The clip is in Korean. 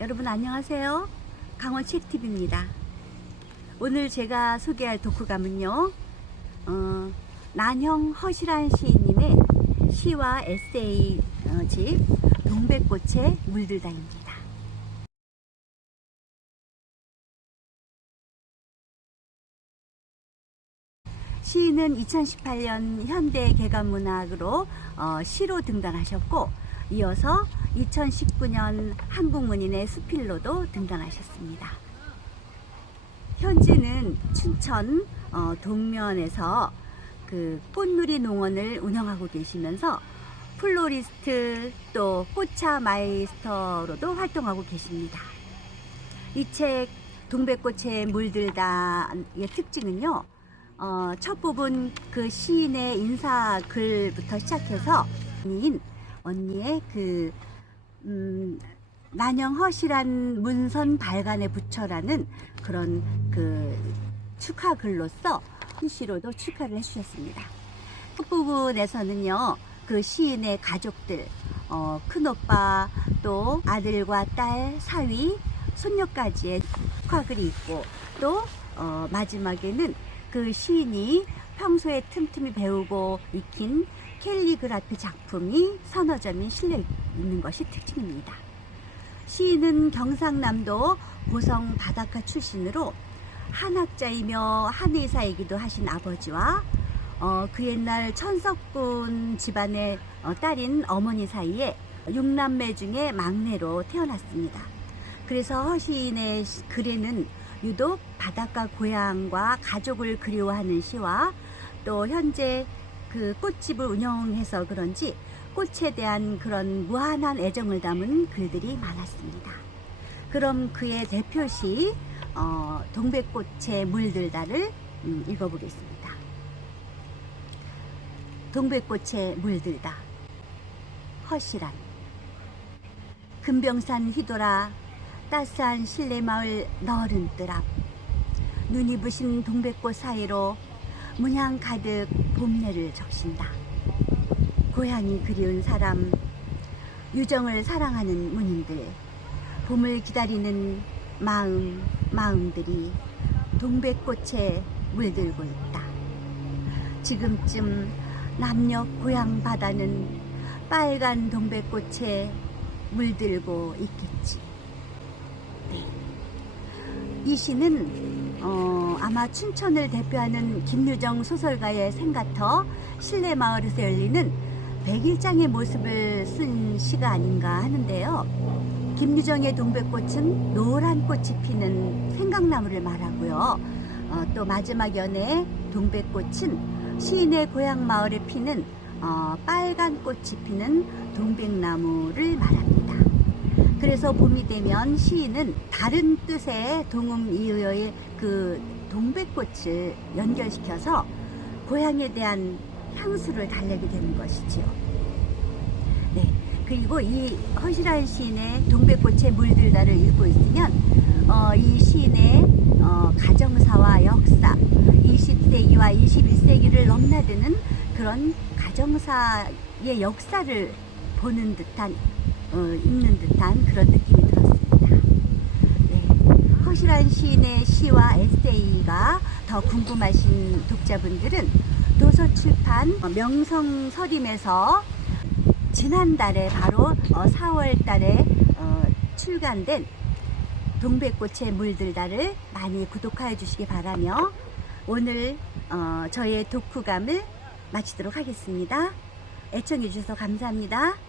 여러분 안녕하세요. 강원 책TV입니다. 오늘 제가 소개할 독후감은요. 어, 난형 허실한 시인님의 시와 에세이 어, 집 동백꽃에 물들다입니다. 시인은 2018년 현대 개관문학으로 어, 시로 등단하셨고 이어서 2019년 한국문인의 수필로도 등단하셨습니다. 현재는 춘천 어, 동면에서 그 꽃누리 농원을 운영하고 계시면서 플로리스트 또 꽃차 마이스터로도 활동하고 계십니다. 이 책 동백꽃에 물들다의 특징은요. 어, 첫 부분 그 시인의 인사 글부터 시작해서 인 언니의 그 음, 난영허실한 문선 발간에 붙여라는 그런 그 축하 글로서 시로도 축하를 해주셨습니다. 끝부분에서는요, 그 시인의 가족들, 어, 큰오빠, 또 아들과 딸, 사위, 손녀까지의 축하글이 있고, 또, 어, 마지막에는 그 시인이 평소에 틈틈이 배우고 익힌 캘리그라피 작품이 서너 점이 실려 있는 것이 특징입니다. 시인은 경상남도 고성 바닷가 출신으로 한학자이며 한의사이기도 하신 아버지와 어, 그 옛날 천석군 집안의 어, 딸인 어머니 사이에 육남매 중에 막내로 태어났습니다. 그래서 허시인의 시- 글에는 유독 바닷가 고향과 가족을 그리워하는 시와 또 현재 그 꽃집을 운영해서 그런지 꽃에 대한 그런 무한한 애정을 담은 글들이 많았습니다. 그럼 그의 대표시 어, 동백꽃에 물들다를 음, 읽어보겠습니다. 동백꽃에 물들다 허실한 금병산 휘돌아 따스한 실내마을 너른 뜰 앞 눈이 부신 동백꽃 사이로 문양 가득 봄내를 적신다. 고향이 그리운 사람, 유정을 사랑하는 문인들, 봄을 기다리는 마음, 마음들이 동백꽃에 물들고 있다. 지금쯤 남녘 고향 바다는 빨간 동백꽃에 물들고 있겠지. 네. 이 시는 어, 아마 춘천을 대표하는 김유정 소설가의 생가터 실내 마을에서 열리는 백일장의 모습을 쓴 시가 아닌가 하는데요. 김유정의 동백꽃은 노란 꽃이 피는 생강나무를 말하고요. 어, 또 마지막 연의 동백꽃은 시인의 고향 마을에 피는 어, 빨간 꽃이 피는 동백나무를 말합니다. 그래서 봄이 되면 시인은 다른 뜻의 동음 이의의 그 동백꽃을 연결시켜서 고향에 대한 향수를 달래게 되는 것이지요. 네. 그리고 이 허실한 시인의 동백꽃에 물들다를 읽고 있으면 어, 이 시인의 어, 가정사와 역사, 20세기와 21세기를 넘나드는 그런 가정사의 역사를 보는 듯한 어, 읽는 듯한 그런 느낌이 들었습니다. 네. 허실한 시인의 시와 에세이가 더 궁금하신 독자분들은 도서출판 명성서림에서 지난달에 바로 4월 달에 어, 출간된 동백꽃에 물들다를 많이 구독하여 주시기 바라며 오늘 어, 저의 독후감을 마치도록 하겠습니다. 애청해 주셔서 감사합니다.